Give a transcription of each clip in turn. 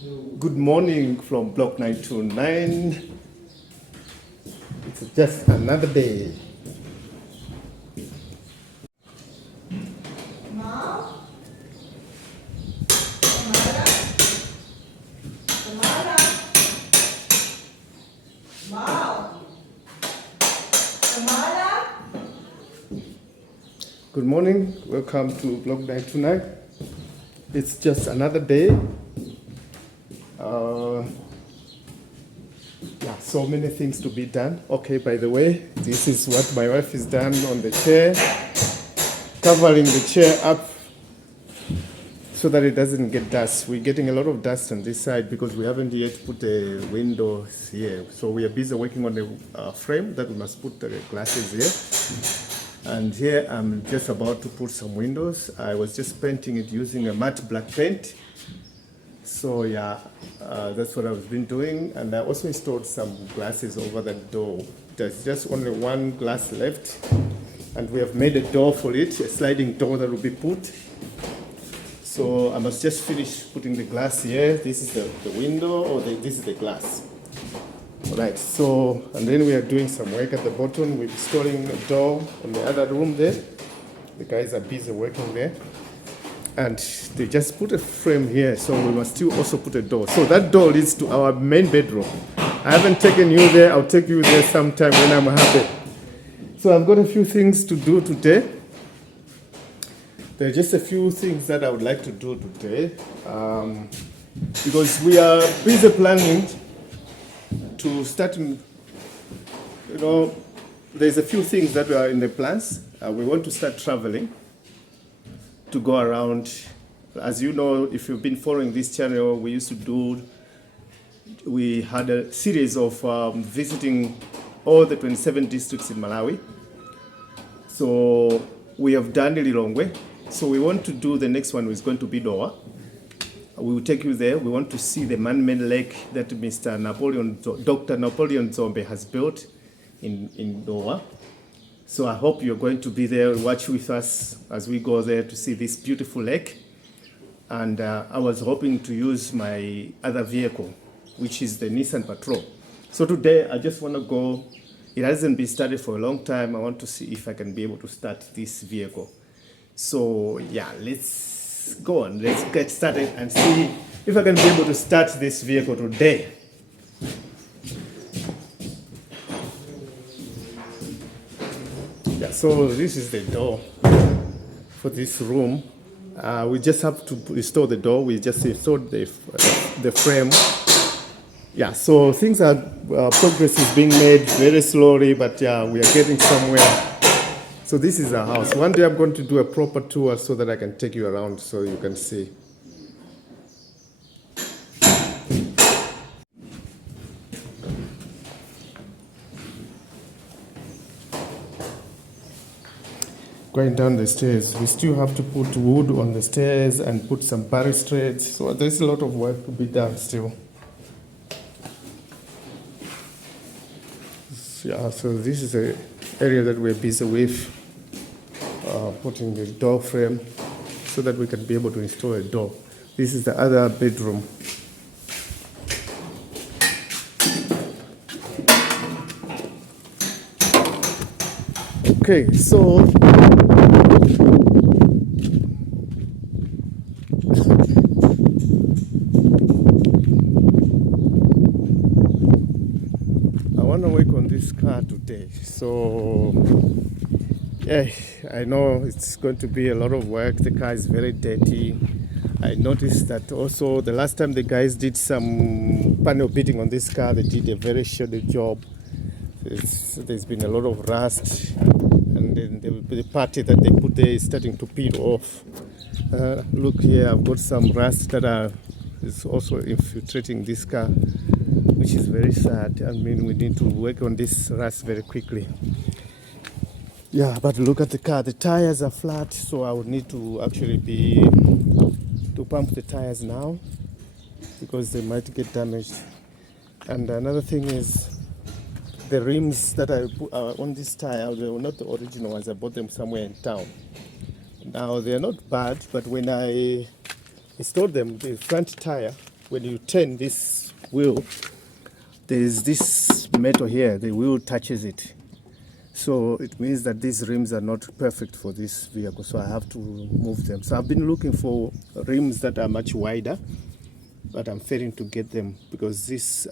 Good morning from block 929. It's just another day. Good morning, welcome to block 929. It's just another day. So many things to be done. Okay, by the way, this is what my wife has done on the chair, covering the chair up so that it doesn't get dust. We're getting a lot of dust on this side because we haven't yet put the windows here. So we are busy working on the frame that we must put the glasses here. And here I'm just about to put some windows. I was just painting it using a matte black paint. So yeah, that's what I've been doing. And I also installed some glasses over the door. There's just only one glass left. And we have made a door for it, a sliding door that will be put. So I must just finish putting the glass here. This is the window, or this is the glass. All right, so, and then we are doing some work at the bottom. We're installing a door in the other room there. The guys are busy working there. And they just put a frame here, so we must still also put a door. So that door leads to our main bedroom. I haven't taken you there. I'll take you there sometime when I'm happy. So I've got a few things to do today. There are just a few things that I would like to do today. Because we are busy planning to start, there's a few things that are in the plans. We want to start traveling to go around. As you know, if you've been following this channel, we had a series of visiting all the 27 districts in Malawi. So we have done Lilongwe. So we want to do the next one, which is going to be Doha. We will take you there. We want to see the man-made lake that Dr. Napoleon Zombe has built in Doha. So I hope you're going to be there, watch with us as we go there to see this beautiful lake. And I was hoping to use my other vehicle, which is the Nissan Patrol. So today I just want to go. It hasn't been started for a long time. I want to see if I can be able to start this vehicle. So yeah, let's go on. Let's get started and see if I can be able to start this vehicle today. Yeah, so this is the door for this room. We just have to install the door. We just installed the frame. Yeah, so things are, progress is being made very slowly, but yeah, we are getting somewhere. So this is our house. One day I'm going to do a proper tour so that I can take you around so you can see. Going down the stairs, we still have to put wood on the stairs and put some balustrades. So there's a lot of work to be done still. Yeah, so this is the area that we're busy with, putting the door frame so that we can be able to install a door. This is the other bedroom. Okay, so I want to work on this car today. So yeah, I know it's going to be a lot of work. The car is very dirty. I noticed that also the last time the guys did some panel beating on this car, they did a very shoddy job. There's been a lot of rust, and then the party that they put there is starting to peel off. Look here, I've got some rust that is also infiltrating this car, which is very sad. I mean, we need to work on this rust very quickly. Yeah, but look at the car. The tires are flat, so I would need to actually to pump the tires now because they might get damaged. And another thing is the rims that I put on this tire, they were not the original ones. I bought them somewhere in town. Now they're not bad, but when I installed them, the front tire when you turn this wheel, there is this metal here, the wheel touches it. So it means that these rims are not perfect for this vehicle, so I have to move them. So I've been looking for rims that are much wider, but I'm failing to get them because these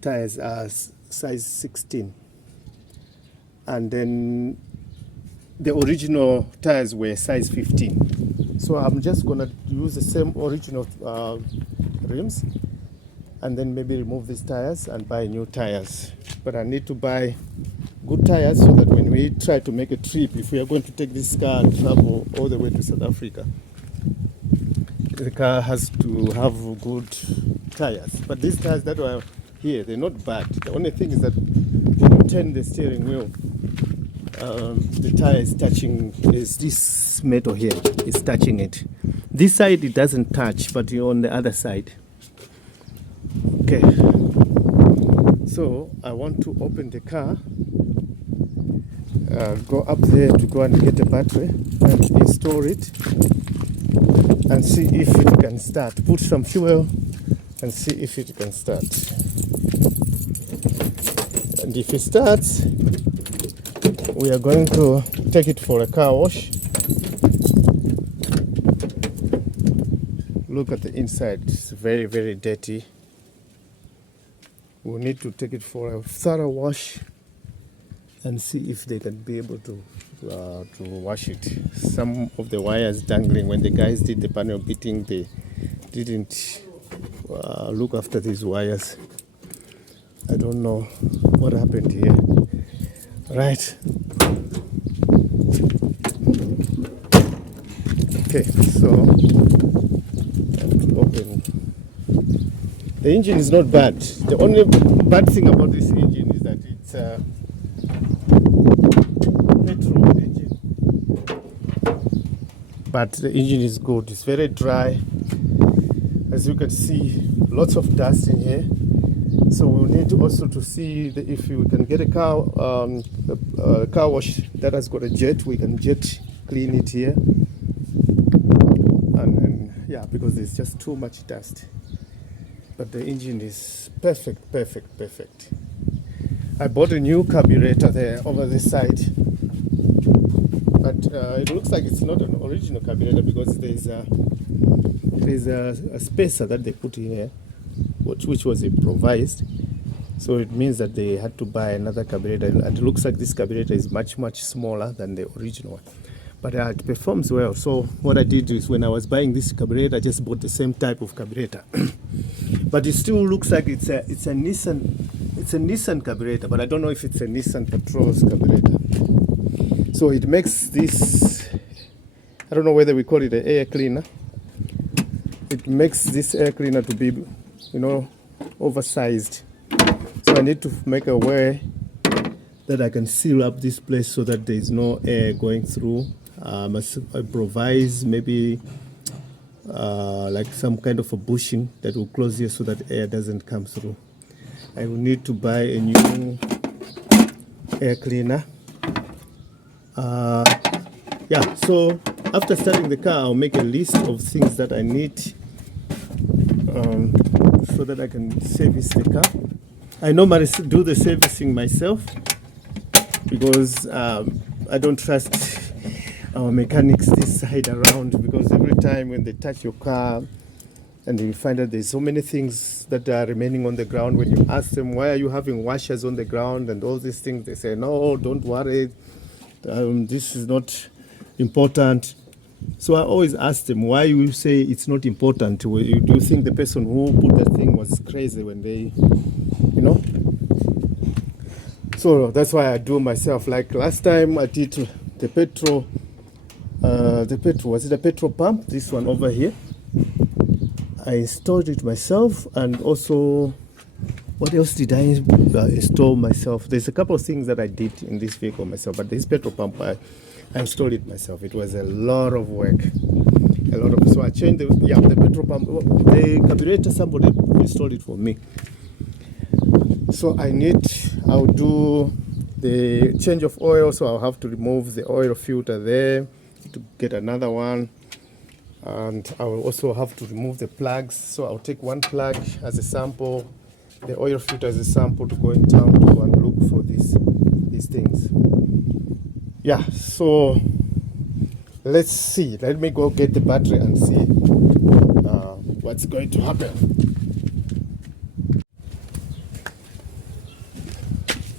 tires are size 16. And then the original tires were size 15. So I'm just gonna use the same original rims and then maybe remove these tires and buy new tires. But I need to buy good tires so that when we try to make a trip, if we are going to take this car and travel all the way to South Africa, the car has to have good tires. But these tires that are here, they're not bad. The only thing is that when you turn the steering wheel, the tire is touching, there's this metal here, it's touching it. This side it doesn't touch, but you're on the other side. Okay, so I want to open the car, go up there to go and get a battery and install it and see if it can start. Put some fuel and see if it can start. And if it starts, we are going to take it for a car wash. Look at the inside, it's very, very dirty. We'll need to take it for a thorough wash and see if they can be able to wash it. Some of the wires dangling, when the guys did the panel beating, they didn't look after these wires. I don't know what happened here. Right. Okay, so open. The engine is not bad. The only bad thing about this engine is that it's a petrol engine. But the engine is good. It's very dry. As you can see, lots of dust in here. So we'll need also to see if we can get a car wash that has got a jet. We can jet clean it here. And then, yeah, because there's just too much dust. But the engine is perfect. I bought a new carburetor there over this side. But it looks like it's not an original carburetor because there's a spacer that they put in here, which was improvised. So it means that they had to buy another carburetor. And it looks like this carburetor is much smaller than the original one. But it performs well. So what I did is when I was buying this carburetor, I just bought the same type of carburetor. But it still looks like it's a Nissan carburetor, but I don't know if it's a Nissan Patrol's carburetor. So it makes this, I don't know whether we call it an air cleaner. It makes this air cleaner to be, oversized. So I need to make a way that I can seal up this place so that there is no air going through. I improvise maybe like some kind of a bushing that will close here so that air doesn't come through. I will need to buy a new air cleaner. Yeah, so after starting the car, I'll make a list of things that I need so that I can service the car. I normally do the servicing myself because I don't trust our mechanics this side around, because every time when they touch your car and you find that there's so many things that are remaining on the ground, when you ask them, why are you having washers on the ground and all these things, they say, no, don't worry, this is not important. So I always ask them, why you say it's not important? Do you think the person who put that thing was crazy when they, So that's why I do myself. Like last time I did the petrol, was it a petrol pump? This one over here. I installed it myself, and also, what else did I install myself? There's a couple of things that I did in this vehicle myself, but this petrol pump, I installed it myself. It was a lot of work. So I changed the petrol pump. The carburetor, somebody installed it for me. So I'll do the change of oil, so I'll have to remove the oil filter there to get another one. and I will also have to remove the plugs. So I'll take one plug as a sample, the oil filter as a sample, to go in town to go and look for these things. Yeah, so let's see. Let me go get the battery and see what's going to happen.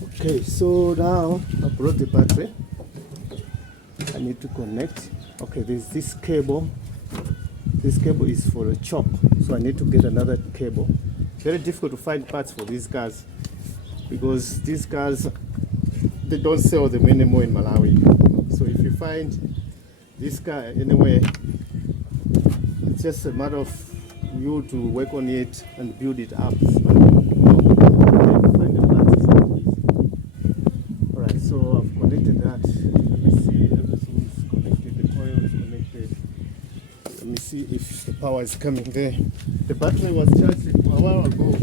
Okay, so now I brought the battery. I need to connect. Okay, there's this cable. This cable is for a choke, so I need to get another cable. Very difficult to find parts for these cars because these cars, they don't sell them anymore in Malawi. So if you find this car anywhere, it's just a matter of you to work on it and build it up. Find the parts is not easy. Alright, so I've connected that. Let me see, everything is connected, the coil is connected. Let me see if the power is coming there. The battery was charged a while ago.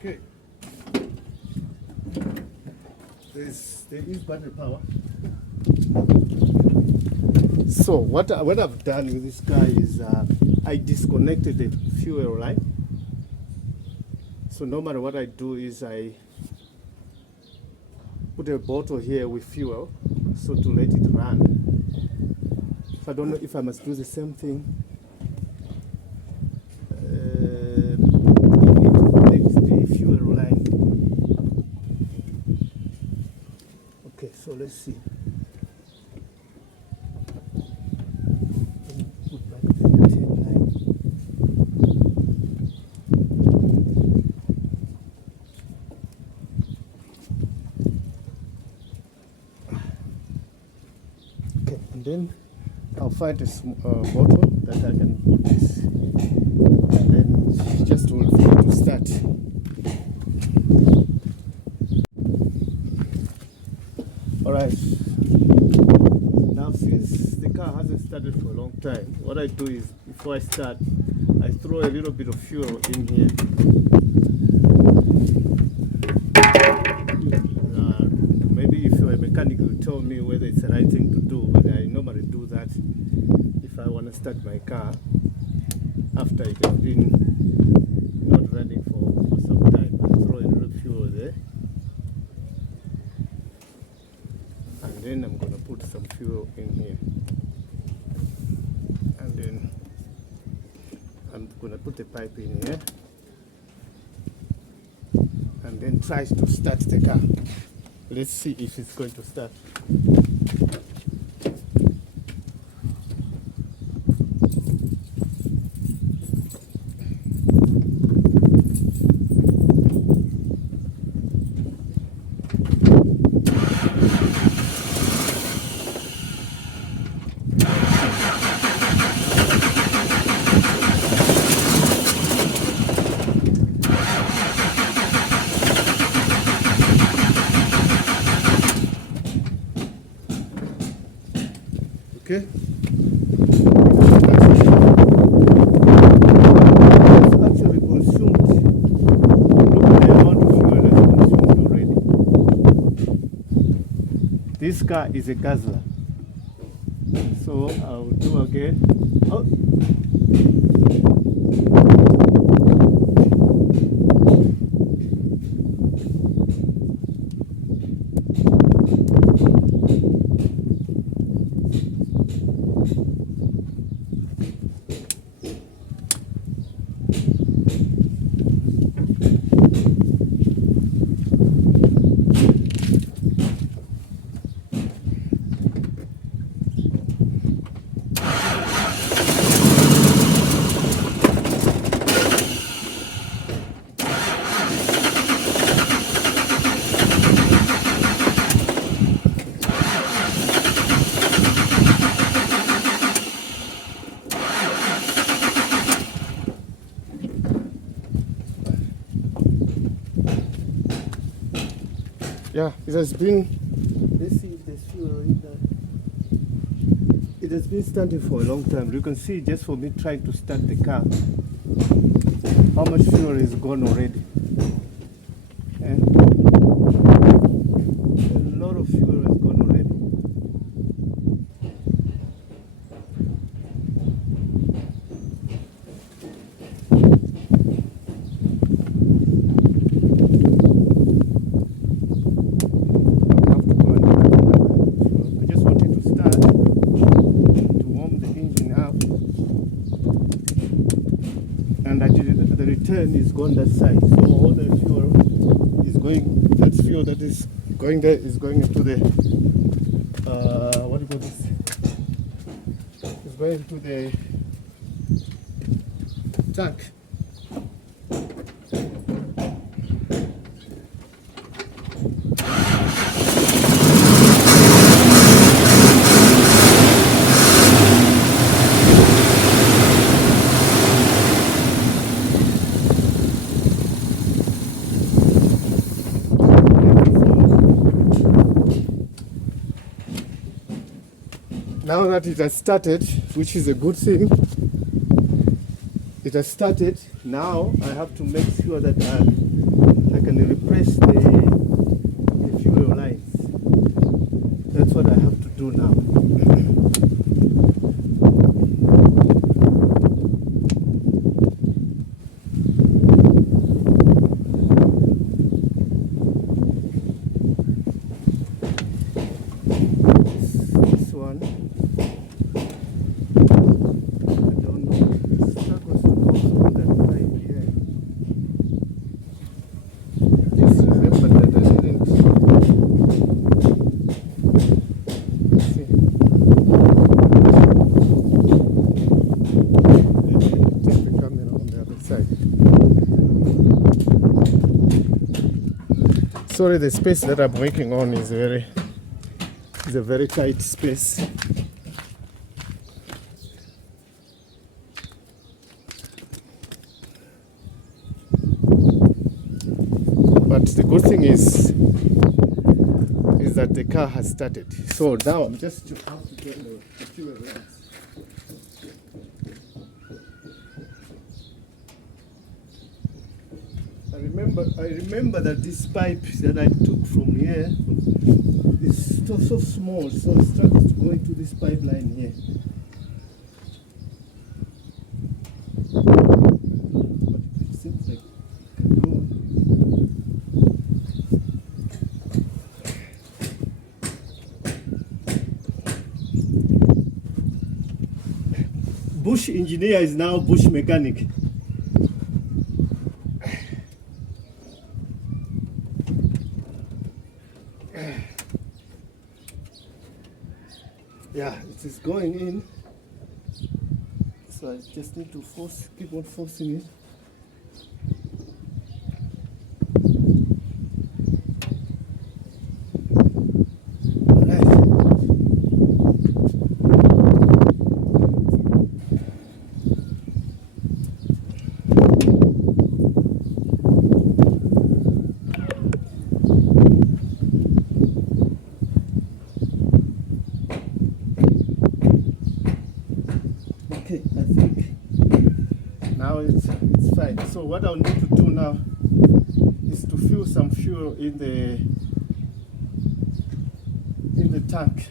Okay. There is battery power. So what I've done with this car is I disconnected the fuel line. So normally what I do is I put a bottle here with fuel, so to let it run. So I don't know if I must do the same thing. We need to connect the fuel line. Okay, so let's see. Put back the fuel line. Okay, and then I'll find a bottle that I can put this, and then just wait for it to start. Alright, now since the car hasn't started for a long time, what I do is before I start, I throw a little bit of fuel in here. Maybe if you're a mechanic, you tell me whether it's the right thing to do, but I normally do that if I want to start my car after it has been not running for some time. I throw a little fuel there, and then I'm going to put some fuel in here, and then I'm going to put the pipe in here, and then try to start the car. Let's see if it's going to start. Okay. It's actually consumed. Look at the amount of fuel that's consumed already. This car is a guzzler. So I'll do again. Oh. Yeah, it has been, let's see if there's fuel in there. It has been standing for a long time. You can see just for me trying to start the car, how much fuel is gone already. And a lot of fuel has gone already. And the return is gone that side, so all the fuel is going, that fuel that is going there is going into the what do you call this, it's going into the tank. Now that it has started, which is a good thing, it has started. Now I have to make sure that I can replace the fuel lines. That's what I have to do now. This one. Sorry, the space that I'm working on is a very tight space. But the good thing is that the car has started. So now I'm just have to get the fuel lines. I remember that this pipe that I took from here is so small, so it struggles to go into this pipeline here. But it seems like it can go. Bush engineer is now bush mechanic. Yeah, it is going in, so I just need to keep on forcing it. Okay, I think now it's fine. So what I'll need to do now is to fill some fuel in the tank.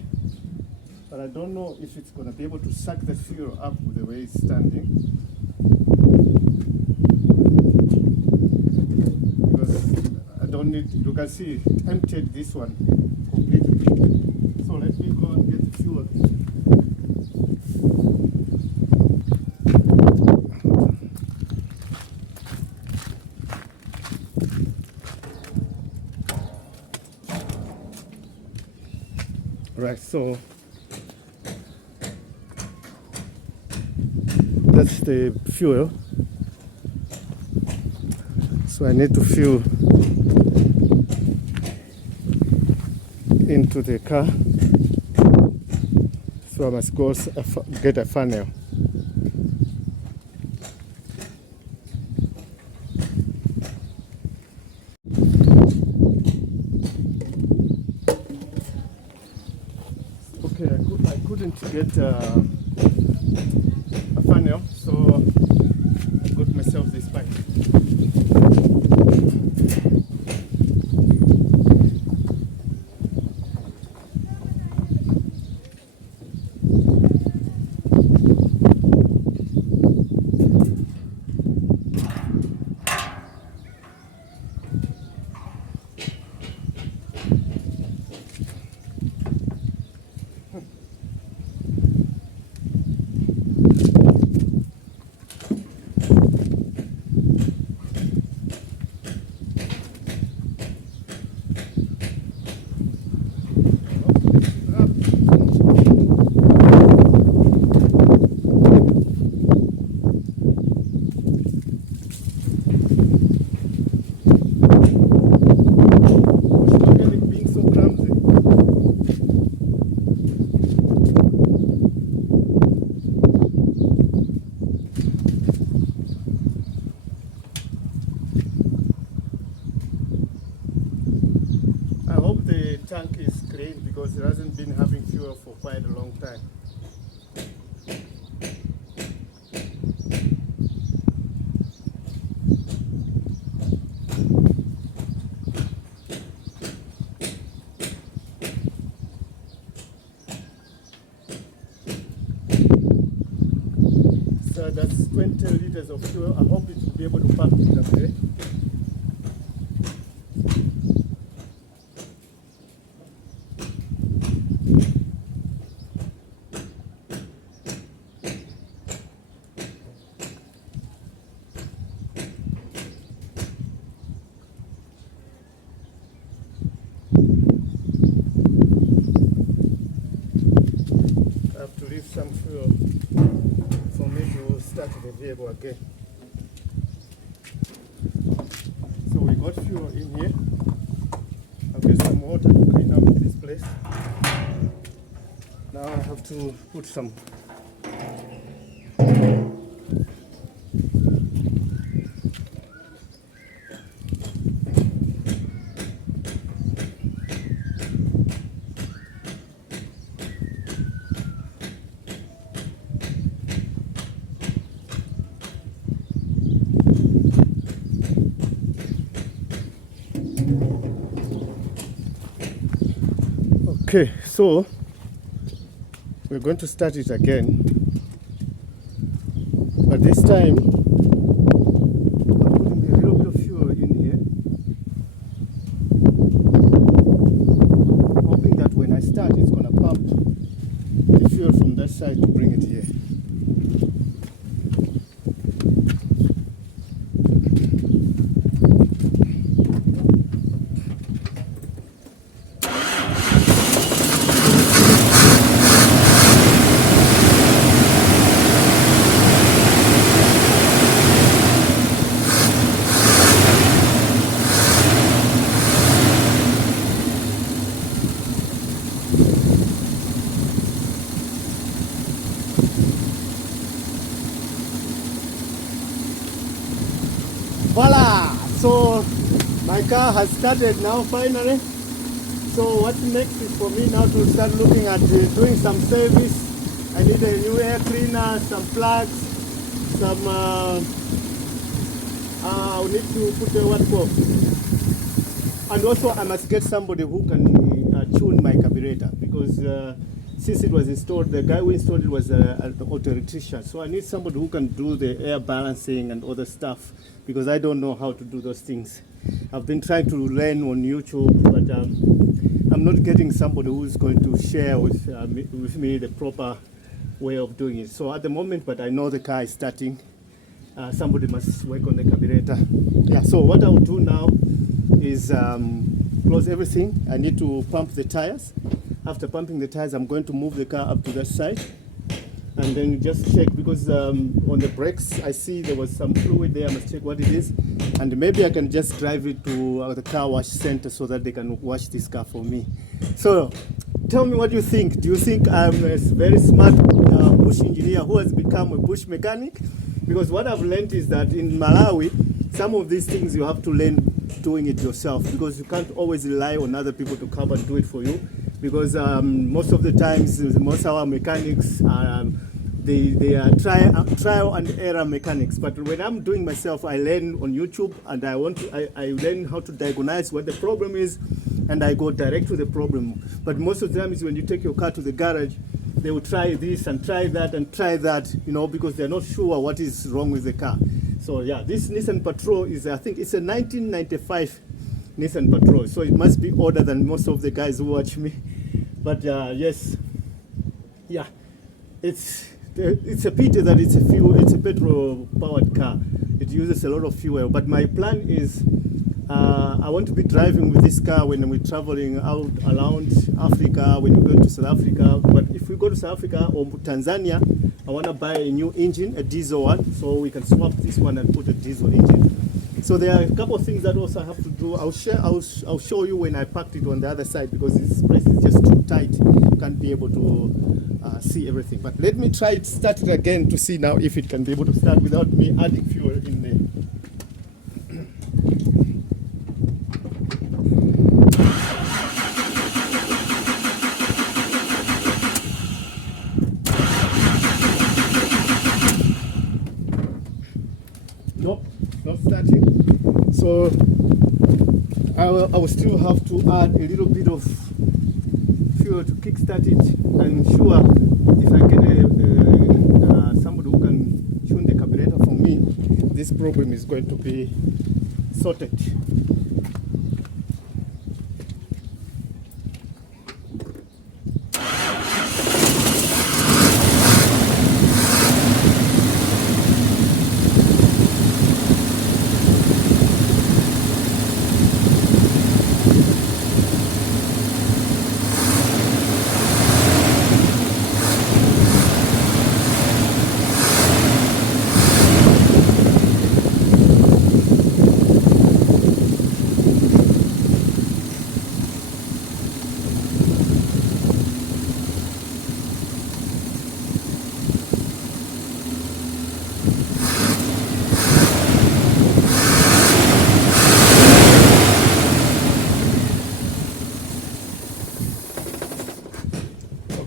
But I don't know if it's gonna be able to suck the fuel up the way it's standing. Because I don't need, you can see it emptied this one completely. So let me go and get the fuel. Right, so that's the fuel. So I need to fill into the car. So I must go get a funnel. couldn't get a funnel, so I got myself this pipe. Tank is clean because it hasn't been having fuel for quite a long time. So that's 20 liters of fuel. I hope it will be able to pump it up there. Some fuel for me to start the vehicle again. So we got fuel in here. I'll get some water to clean up this place. Now I have to put some Okay, so we're going to start it again, but this time I'm putting a little bit of fuel in here, hoping that when I start it's going to pump the fuel from that side to bring it here. Voila! So my car has started now finally. So what next is for me now to start looking at doing some service. I need a new air cleaner, some plugs, some I need to put the what for. And also I must get somebody who can tune my carburetor, because since it was installed, the guy who installed it was an auto electrician. So I need somebody who can do the air balancing and other stuff, because I don't know how to do those things. I've been trying to learn on YouTube, but I'm not getting somebody who's going to share with me the proper way of doing it. So at the moment, but I know the car is starting. Somebody must work on the carburetor. Yeah, so what I'll do now is close everything. I need to pump the tires. After pumping the tires, I'm going to move the car up to that side and then just check, because on the brakes I see there was some fluid there. I must check what it is, and maybe I can just drive it to the car wash center so that they can wash this car for me. So tell me what you think. Do you think I'm a very smart bush engineer who has become a bush mechanic? Because what I've learned is that in Malawi, some of these things you have to learn doing it yourself, because you can't always rely on other people to come and do it for you. because most of the times most of our mechanics are they are trial and error mechanics. But when I'm doing myself, I learn on YouTube, and I learn how to diagnose what the problem is, and I go direct to the problem. But most of the time is when you take your car to the garage, they will try this and try that and try that, you know, because they're not sure what is wrong with the car. So yeah, this Nissan Patrol is, I think it's a 1995 Nissan Patrol, so it must be older than most of the guys who watch me. But yes, yeah, it's a pity that it's a petrol powered car. It uses a lot of fuel. But my plan is I want to be driving with this car when we're traveling out around Africa, when we go to South Africa. But if we go to South Africa or Tanzania, I want to buy a new engine, a diesel one, so we can swap this one and put a diesel engine. So there are a couple of things that also I have to do. I'll show you when I parked it on the other side, because this place is just too tight. You can't be able to see everything. But let me try to start it again to see now if it can be able to start without me adding fuel in there. Nope, not starting. So I will still have to add a little bit of fuel to kickstart it. I'm sure if I get somebody who can tune the carburetor for me, this problem is going to be sorted.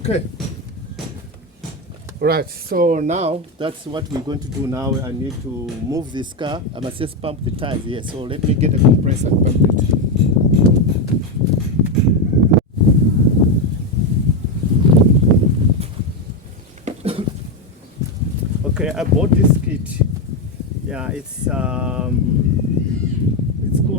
Okay. Right, so now that's what we're going to do now. I need to move this car. I must just pump the tires here. So let me get a compressor and pump it. Okay, I bought this kit. Yeah, it's called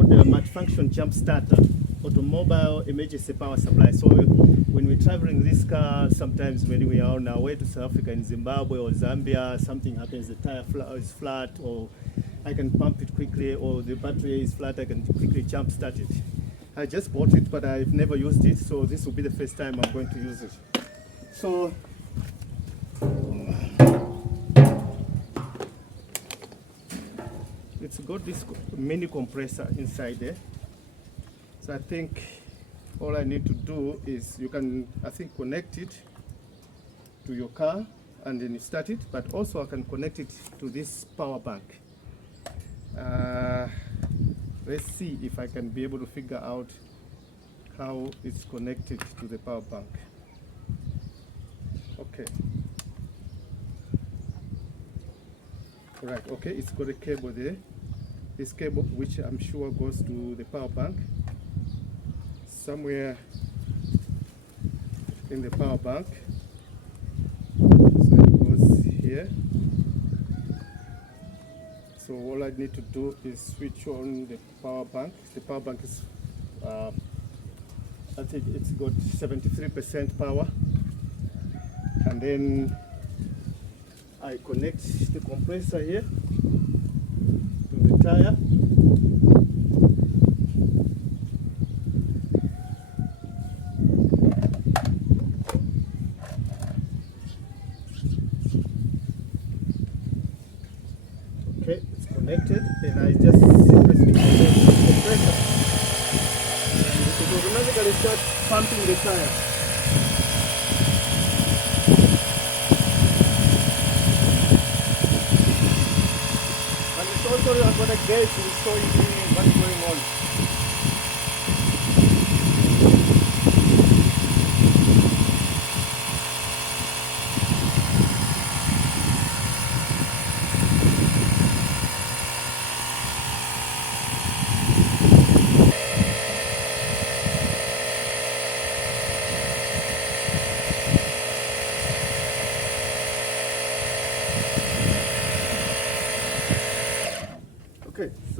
the multifunction jump starter, automobile emergency power supply. So when we're traveling this car, sometimes when we are on our way to South Africa, in Zimbabwe or Zambia, something happens, the tire is flat, or I can pump it quickly, or the battery is flat, I can quickly jump start it. I just bought it, but I've never used it, so this will be the first time I'm going to use it. So it's got this mini compressor inside there. So I think all I need to do is you can, I think, connect it to your car and then you start it, but also I can connect it to this power bank. Let's see if I can be able to figure out how it's connected to the power bank. Okay. Right, okay, it's got a cable there. This cable, which I'm sure goes to the power bank, somewhere in the power bank. So it goes here. So all I need to do is switch on the power bank. The power bank is, I think it's got 73% power. And then I connect the compressor here to the tire. Okay, it's connected, and I just simply connect the compressor. And it will automatically start pumping the tire. Also, I've got a gauge to show you what's going on.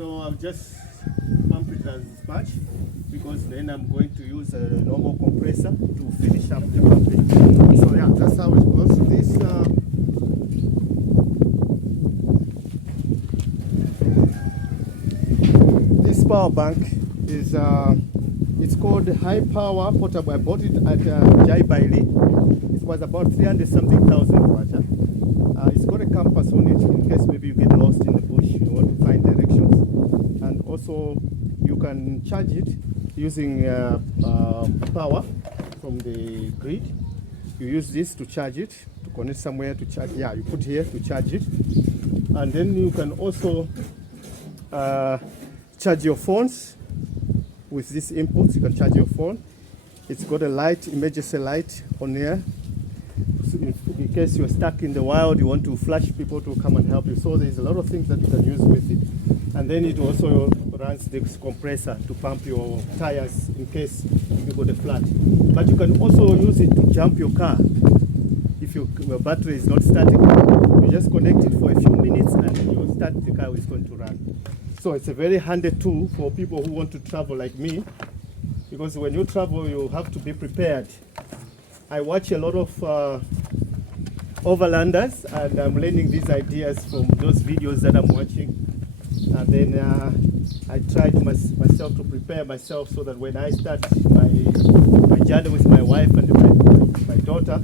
So I'll just pump it as much, because then I'm going to use a normal compressor to finish up the pumping. So yeah, that's how it goes. This power bank is it's called High Power Portable. I bought it at Jai Bailey. It was about 300 something thousand watt. It's got a compass on it in case maybe you get lost in the bush, you want to find directions. And also you can charge it using power from the grid. You use this to charge it, to connect somewhere to charge. Yeah, you put here to charge it. And then you can also charge your phones with this input. You can charge your phone. It's got a light, emergency light on here. So in case you're stuck in the wild, you want to flash people to come and help you. So there's a lot of things that you can use with it. And then it also runs this compressor to pump your tires in case you got a flat. But you can also use it to jump your car. If your battery is not starting, you just connect it for a few minutes and then you start, the car is going to run. So it's a very handy tool for people who want to travel like me, because when you travel, you have to be prepared. I watch a lot of overlanders, and I'm learning these ideas from those videos that I'm watching. And then I try to myself to prepare myself so that when I start my journey with my wife and my daughter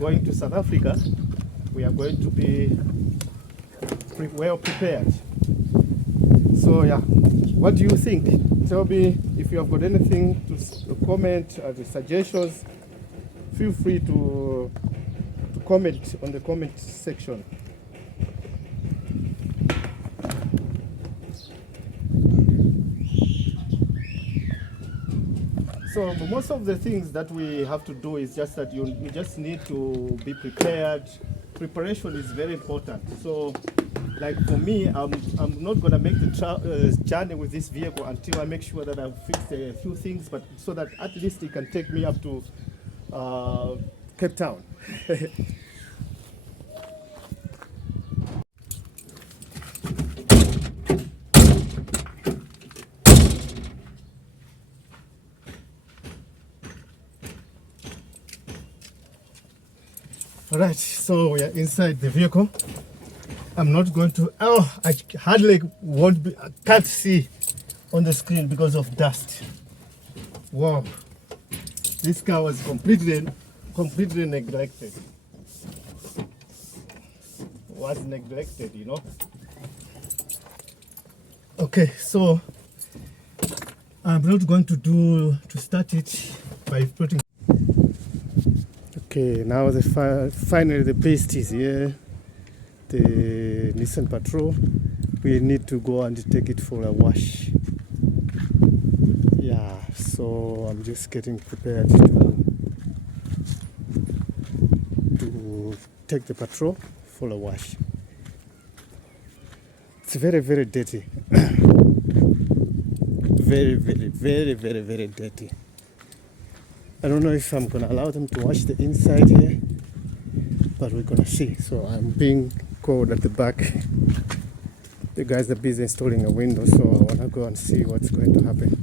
going to South Africa, we are going to be well prepared. So yeah, what do you think? Tell me if you have got anything to comment or suggestions. Feel free to comment on the comment section. So most of the things that we have to do is just that you just need to be prepared. Preparation is very important. So like for me, I'm not going to make the journey with this vehicle until I make sure that I've fixed a few things, but so that at least it can take me up to Cape Town. All right, so we are inside the vehicle. I'm not going to, I hardly can't see on the screen because of dust. Wow, this car was completely neglected. Was neglected, you know. Okay, so I'm not going to start it by putting. Okay, now finally the beast is here. The Nissan Patrol. We need to go and take it for a wash. Yeah, so I'm just getting prepared to take the Patrol for a wash. It's very, very dirty. very dirty. I don't know if I'm gonna allow them to wash the inside here, but we're gonna see. So I'm being called at the back. The guys are busy installing a window, so I wanna go and see what's going to happen.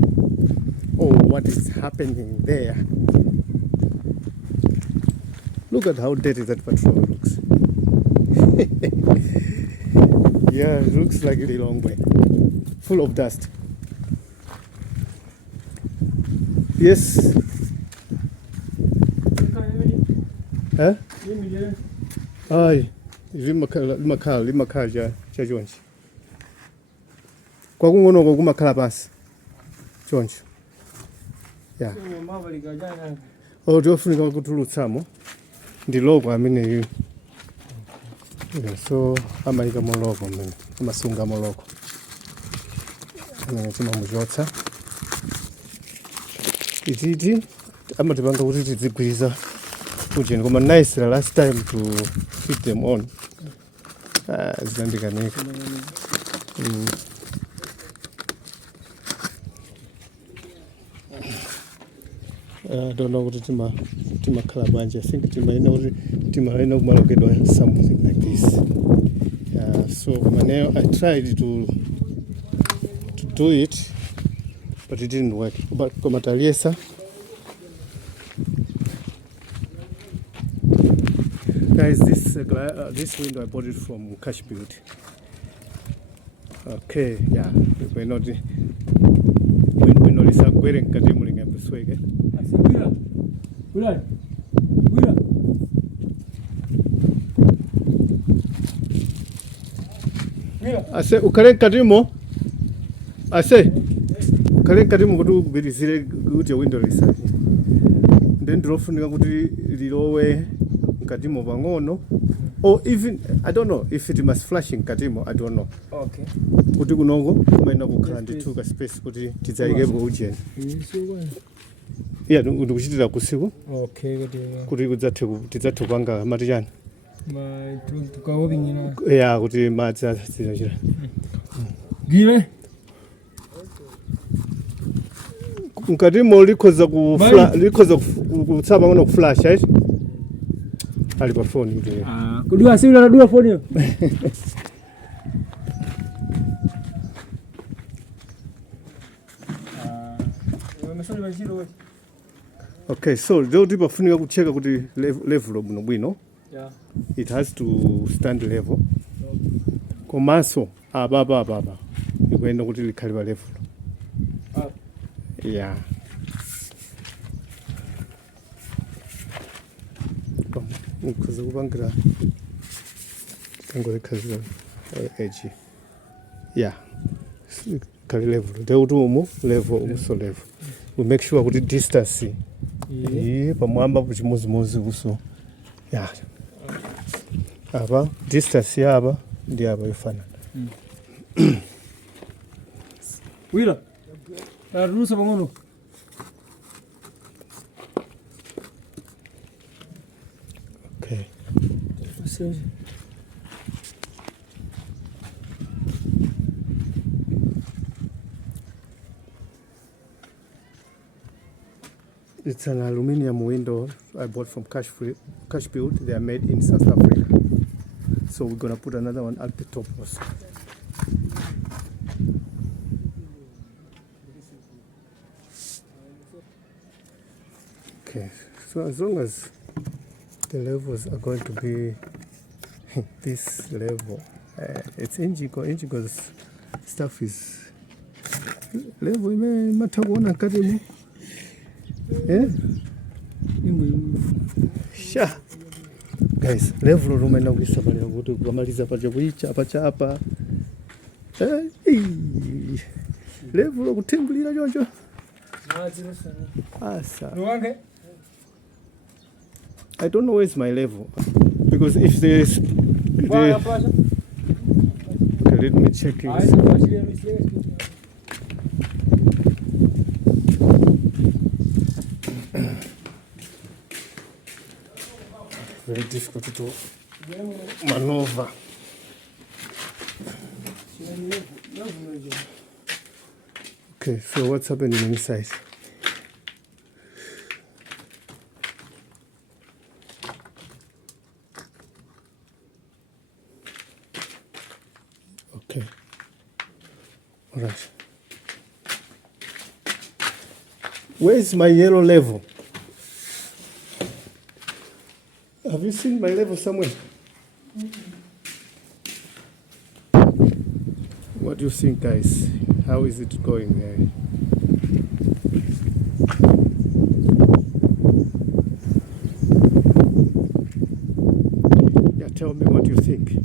Oh, what is happening there? Look at how dirty that Patrol looks. Yeah, it looks like a long way. Full of dust. Yes. Huh? Ai, limakhala cha chonchi. Kwakungono kumakhala pasi. Chonchi. Yeah. Oh, ndofunika kutulutsamo. Ndiloko amene. So amayika moloko mmene. Amasunga moloko. Amene timamuchotsa. Ititi amatipanga kuti tidzigwiza ujeni koma nice the last time to fit them on. Zandikanika. I don't know what timakhala banje. I think timaina kumalokedwa something like this. So I tried to do it, but it didn't work. But komataliesa. Guys, this window I bought it from Cash Build. Okay, yeah, we're not. We know this. I'm wearing Kadimuling and this way. I say, ukale Kadimo. I say, ukale Kadimo go to be zile good window research. Then drop from the lower Kadimo bangono. Or even, I don't know if it must flash in Kadimo, I don't know. Okay. Kuti kunongo kumaina kukhala ndituka space kuti tidzayikepo ujeni. Yeah, ndikuchitira kusiku. Okay, kuti tidzathe kupanga mati chani. Tukawobingina. Yeah, kuti madzi azachira. Gile. Mkatimo likhoza kutsaba ngono kuflash, right? Ali pa phone ndio. Kudua simu na dua phone hiyo. Okay, so leo tipafunika kucheka kuti level bwino bwino. Yeah. It has to stand level. Komanso ababa. Ikuenda kuti likhale pa level. Yeah. Ukuze kubangira tango lekazi edge. Yeah. Kali level. Leo tumo level so level. We make sure kuti distance pamwamba puchimodzimodzi uso. Yeah. Aba distance yaba ndi aba yofanana. Wila. Rusa bangono. Okay. It's an aluminium window I bought from Cash Build. They are made in South Africa. So we're gonna put another one at the top also. Okay, so as long as the levels are going to be this level, it's Indigo's stuff is level matakuona karibu. Yeah? Sha. Guys, level rumena kuisabalira kuti kumaliza paja kuicha pachapa. Level kutembulira jonjo. Asa. I don't know where's my level because if there's okay, let me check it. Very difficult to maneuver. Okay, so what's happening inside? Okay. All right. Where is my yellow level? Have you seen my level somewhere? What do you think, guys? How is it going there? Yeah, tell me what you think.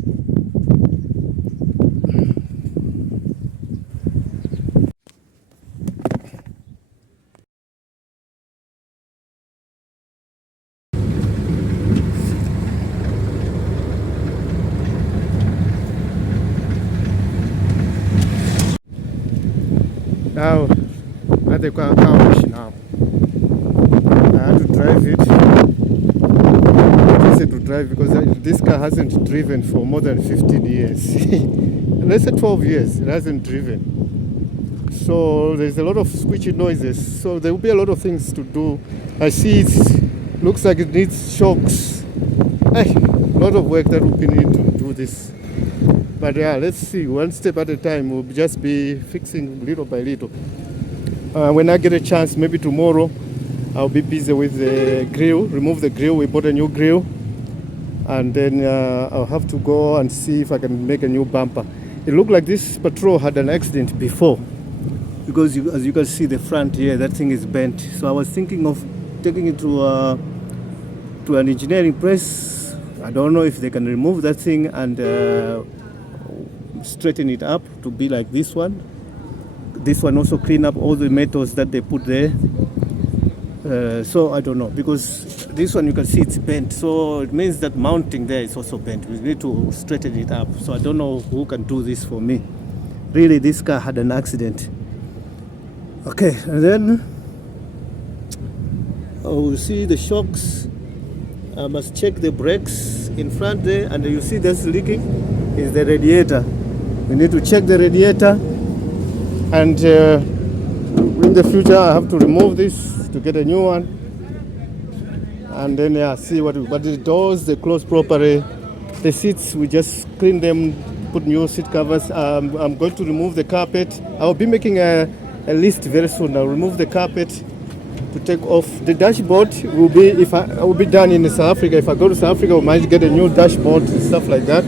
Now, at the car wash now. I had to drive it. I said to drive because this car hasn't driven for more than 15 years. Let's say 12 years, it hasn't driven. So there's a lot of squishy noises. So there will be a lot of things to do. I see it looks like it needs shocks. A lot of work that will be needed to do this. But yeah, let's see. One step at a time. We'll just be fixing little by little. When I get a chance, maybe tomorrow, I'll be busy with the grill. Remove the grill. We bought a new grill. And then I'll have to go and see if I can make a new bumper. It looked like this Patrol had an accident before, because as you can see the front here, that thing is bent. So I was thinking of taking it to an engineering press. I don't know if they can remove that thing and straighten it up to be like this one. This one also clean up all the metals that they put there. So I don't know, because this one you can see it's bent, so it means that mounting there is also bent. We need to straighten it up. So I don't know who can do this for me. Really, this car had an accident. Okay, and then I will see the shocks. I must check the brakes in front there, and you see that's leaking is the radiator. We need to check the radiator, and in the future I have to remove this to get a new one, and then see but the doors, they close properly. The seats, we just clean them, put new seat covers. I'm going to remove the carpet. I'll be making a list very soon. I'll remove the carpet to take off. The dashboard will be, I will be done in South Africa. If I go to South Africa, we might get a new dashboard and stuff like that.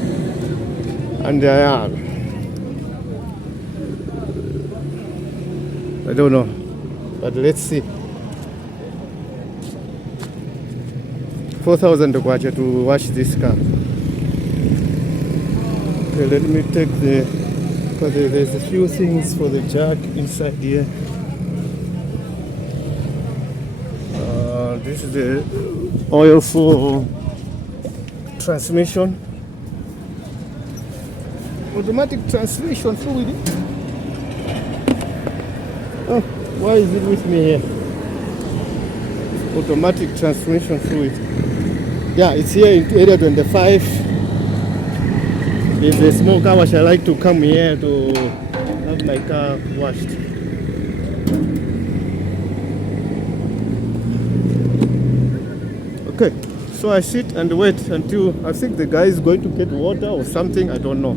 And I don't know, but let's see. 4,000 kwacha to wash this car. Okay, let me take because there's a few things for the jack inside here. This is the oil for transmission. Automatic transmission fluid. Oh, why is it with me here? Automatic transmission fluid. Yeah, it's here in area 25. There's a small car wash. I like to come here to have my car washed. Okay, so I sit and wait until I think the guy is going to get water or something. I don't know.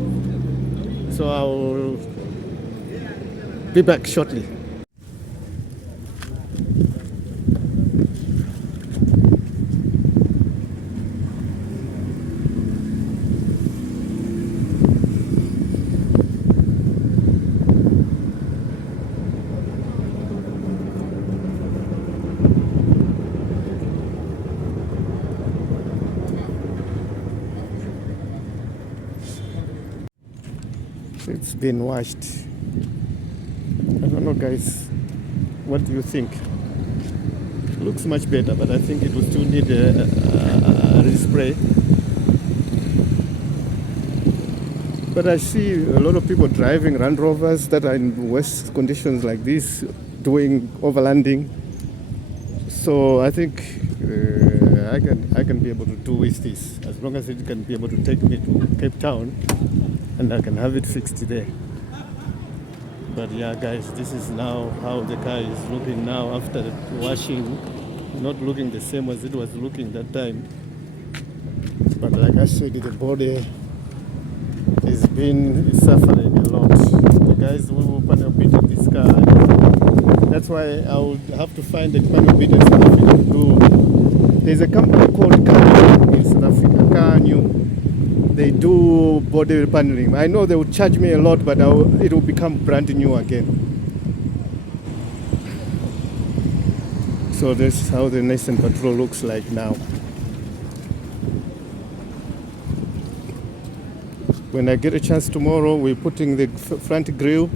So I'll be back shortly. It's been washed. I don't know, guys. What do you think? It looks much better, but I think it will still need a respray. But I see a lot of people driving Land Rovers that are in worse conditions like this, doing overlanding. So I think I can be able to do with this, as long as it can be able to take me to Cape Town, and I can have it fixed there. But yeah, guys, this is now how the car is looking now after the washing. Not looking the same as it was looking that time. But like I said, the body has been suffering a lot. The guys who will panel beat this car, that's why I would have to find a panel beat in South Africa to do. There's a company called Car in South Africa, Car New. They do body paneling. I know they would charge me a lot, but it will become brand new again. So this is how the Nissan Patrol looks like now. When I get a chance tomorrow, we're putting the front grille,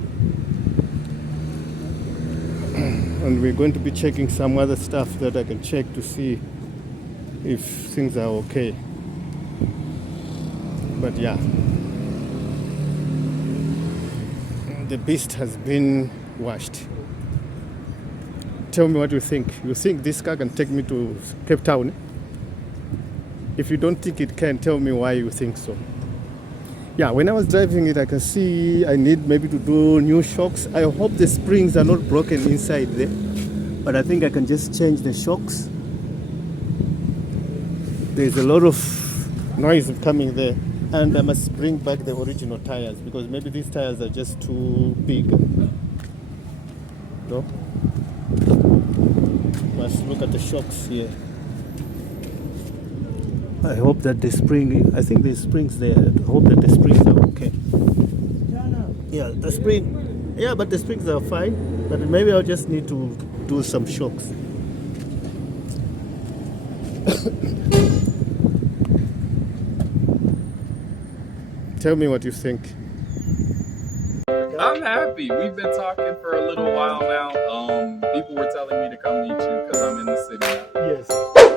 and we're going to be checking some other stuff that I can check to see if things are okay. But yeah, the beast has been washed. Tell me what you think. You think this car can take me to Cape Town? If you don't think it can, tell me why you think so. Yeah, when I was driving it, I can see I need maybe to do new shocks. I hope the springs are not broken inside there, but I think I can just change the shocks. There's a lot of noise coming there. And I must bring back the original tires because maybe these tires are just too big. No? Must look at the shocks here. I hope that the spring, I think the springs there, I hope that the springs are okay. Yeah, the spring, yeah, but the springs are fine. But maybe I'll just need to do some shocks. Tell me what you think. I'm happy. We've been talking for a little while now. People were telling me to come meet you because I'm in the city now. Yes.